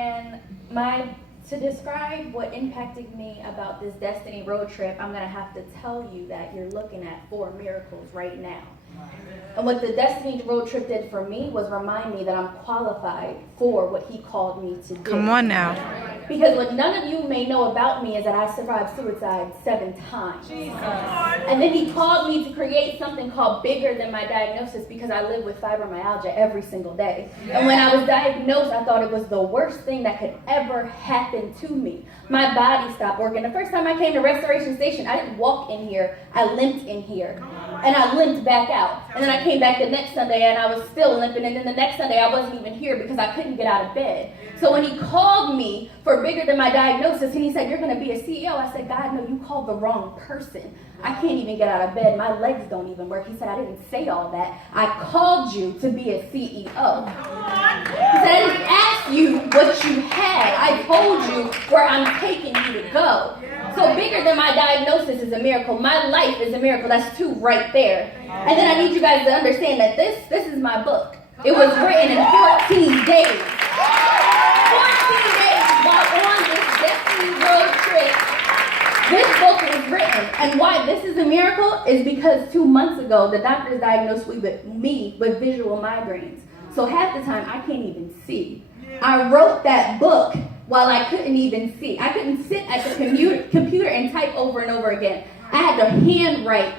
And to describe what impacted me about this Destiny road trip, I'm going to have to tell you that you're looking at 4 miracles right now. And what the Destiny road trip did for me was remind me that I'm qualified for what he called me to do. Come on now. Because what none of you may know about me is that I survived suicide 7 times. And then he called me to create something called Bigger Than My Diagnosis, because I live with fibromyalgia every single day. And when I was diagnosed, I thought it was the worst thing that could ever happen to me. My body stopped working. The first time I came to Restoration Station, I didn't walk in here, I limped in here. And I limped back out. And then I came back the next Sunday and I was still limping. And then the next Sunday I wasn't even here because I couldn't get out of bed. So when he called me for Bigger Than My Diagnosis and he said, you're going to be a CEO, I said, God, no, you called the wrong person. I can't even get out of bed. My legs don't even work. He said, I didn't say all that. I called you to be a CEO. He said, I didn't ask you what you had. I told you where I'm taking you to go. So Bigger Than My Diagnosis is a miracle. My life is a miracle. That's 2 right there. And then I need you guys to understand that this is my book. It was written in 14 days. 14 days while on this Destiny road trip. This book was written. And why this is a miracle is because 2 months ago, the doctors diagnosed me with visual migraines. So half the time, I can't even see. I wrote that book while I couldn't even see. I couldn't sit at the computer and type over and over again. I had to handwrite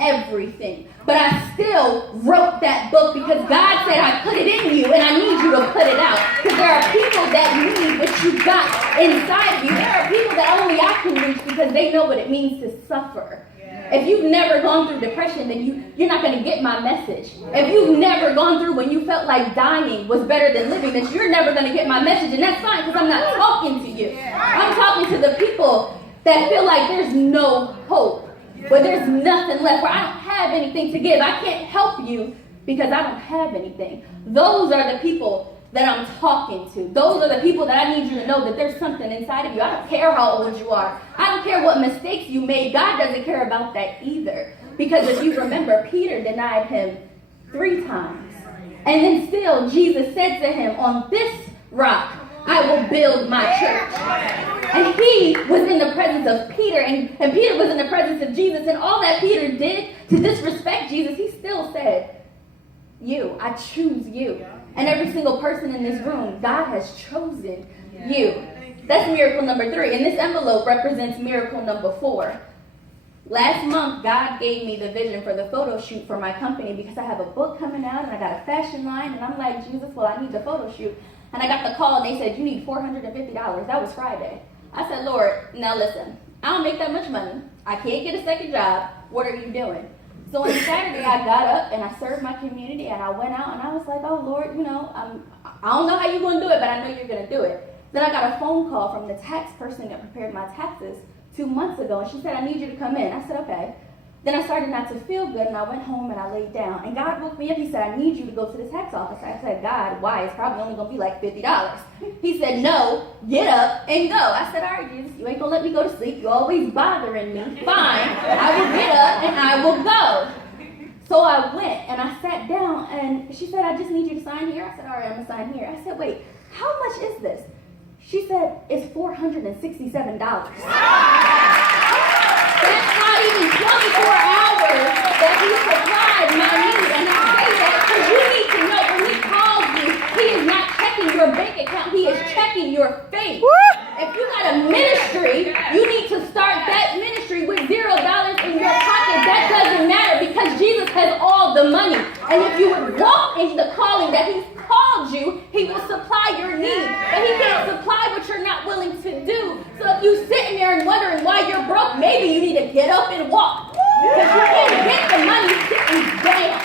everything. But I still wrote that book because God said, I put it in you and I need you to put it out. Because there are people that need what you got inside of you. There are people that only I can reach because they know what it means to suffer. If you've never gone through depression, then you're not going to get my message. If you've never gone through when you felt like dying was better than living, then you're never going to get my message. And that's fine because I'm not talking to you. I'm talking to the people that feel like there's no hope, where there's nothing left, where I don't have anything to give. I can't help you because I don't have anything. Those are the people that I'm talking to. Those are the people that I need you to know that there's something inside of you. I don't care how old you are. I don't care what mistakes you made. God doesn't care about that either. Because if you remember, Peter denied him 3 times. And then still, Jesus said to him, on this rock, I will build my church. And he was in the presence of Peter, and Peter was in the presence of Jesus. And all that Peter did to disrespect Jesus, he still said, I choose you. And every single person in this room, God has chosen you. That's miracle number 3. And this envelope represents miracle number 4. Last month, God gave me the vision for the photo shoot for my company because I have a book coming out and I got a fashion line. And I'm like, Jesus, well, I need the photo shoot. And I got the call and they said, you need $450. That was Friday. I said, Lord, now listen, I don't make that much money. I can't get a second job. What are you doing? So on Saturday, I got up and I served my community and I went out and I was like, oh, Lord, I don't know how you're going to do it, but I know you're going to do it. Then I got a phone call from the tax person that prepared my taxes 2 months ago, and she said, I need you to come in. I said, okay. Then I started not to feel good, and I went home and I laid down. And God woke me up. He said, I need you to go to the tax office. I said, God, why? It's probably only going to be like $50. He said, no, get up and go. I said, all right, Jesus, you ain't going to let me go to sleep. You're always bothering me. Fine. I will get up and I will go. So I went and I sat down, and she said, I just need you to sign here. I said, all right, I'm going to sign here. I said, wait, how much is this? She said, it's $467. That's not even 24 hours that he supplied my need. And I say that because you need to know when he calls you, he is not checking your bank account. He is checking your faith. If you got a ministry, you need to start that ministry with $0 in your pocket. That doesn't matter because Jesus has all the money. And if you would walk in the calling that he's called you, he will supply your need. But he can't supply what you're not willing to do. So if you're sitting there and wondering why you're broke, maybe you need to get up and walk. Because you can't get the money sitting down.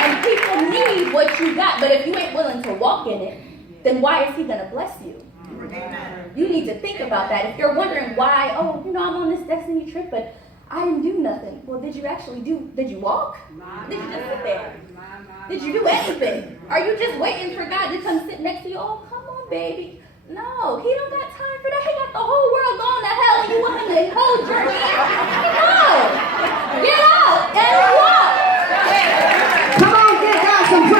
And people need what you got. But if you ain't willing to walk in it, then why is he going to bless you? You need to think about that. If you're wondering why, I'm on this Destiny trip, but I didn't do nothing. Well, did you walk? Did you just sit there? Did you do anything? Are you just waiting for God to come sit next to you? Oh, come on, baby. No, he don't got time for that. He got the whole world going to hell and you want him to hold your hand? No. Get out and walk. Come on, give God some praise.